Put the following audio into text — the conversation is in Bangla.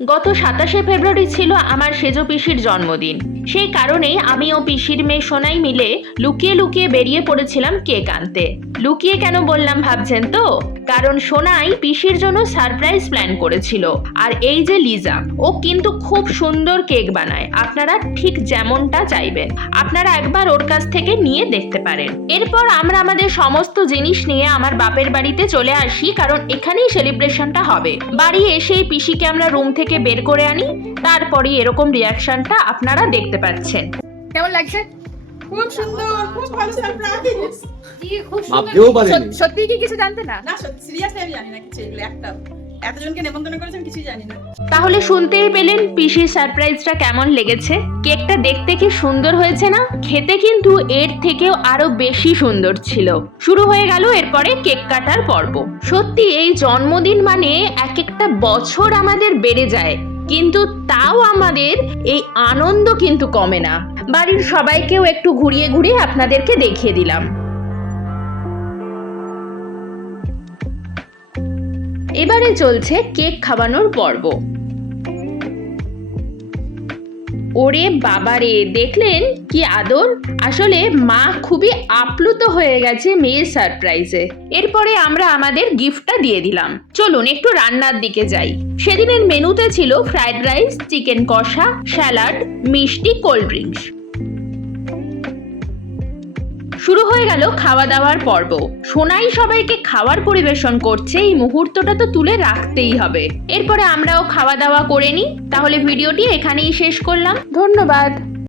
গত 27শে ফেব্রুয়ারি ছিল আমার সেজো পিসির জন্মদিন। সেই কারণেই আমি ও পিসির মেয়ে সোনাই মিলে লুকিয়ে লুকিয়ে বেরিয়ে পড়েছিলাম কেক আনতে। লুকিয়ে কেন বললাম ভাবছেন তো? কারণ সোনাই পিসির জন্য সারপ্রাইজ প্ল্যান করেছিল। আর এই যে লিজা, ও কিন্তু খুব সুন্দর কেক বানায়, আপনারা ঠিক যেমনটা চাইবেন। আপনারা একবার ওর কাছ থেকে নিয়ে দেখতে পারেন। এরপর আমরা আমাদের সমস্ত জিনিস নিয়ে আমার বাপের বাড়িতে চলে আসি, কারণ এখানেই সেলিব্রেশনটা হবে। বাড়ি এসেই পিসিকে আমরা রুম থেকে বের করে আনি, তারপরে এরকম রিয়াকশনটা আপনারা দেখতে পাচ্ছেন। কেমন লাগছে? খুব সুন্দর, খুব ভালো সারপ্রাইজ। খুব ভাবতেও সুন্দর। পারিনি। সত্যি কি কিছু জানতে না? না সত্যি সিরিয়াসলি আমি জানি না কিছু, এগুলো একটা এতজনকে নেমন্তন্ন করেছেন কিছুই জানি না। তাহলে শুনতেই পেলেন পিসির সারপ্রাইজটা কেমন লেগেছে। কেকটা দেখতে কি সুন্দর হয়েছে না? খেতে কিন্তু এর থেকেও আরো বেশি সুন্দর ছিল। শুরু হয়ে গেল এরপরে কেক কাটার পর্ব। সত্যি এই জন্মদিন মানে এক একটা বছর আমাদের বেড়ে যায়, কিন্তু তাও আমাদের এই আনন্দ কিন্তু কমে না। বাড়ির সবাইকেও একটু ঘুরিয়ে ঘুরিয়ে আপনাদেরকে দেখিয়ে দিলাম। এবারে চলছে কেক খাওয়ানোর পর্ব। ওরে বাবারে, দেখলেন কি আদর! আসলে মা খুবই আপ্লুত হয়ে গেছে মেয়ের সারপ্রাইজে। এরপরে আমরা আমাদের গিফটটা দিয়ে দিলাম। চলুন একটু রান্নার দিকে যাই। সেদিনের মেনুতে ছিল ফ্রাইড রাইস, চিকেন কষা, স্যালাড, মিষ্টি, কোল্ড ড্রিঙ্কস। শুরু হয়ে গেল খাওয়া দাওয়ার পর্ব। সোনাই সবাইকে খাবার পরিবেশন করছে, এই মুহূর্তটা তো তুলে রাখতেই হবে। এরপরে আমরাও খাওয়া দাওয়া করে নিই। তাহলে ভিডিওটি এখানেই শেষ করলাম। ধন্যবাদ।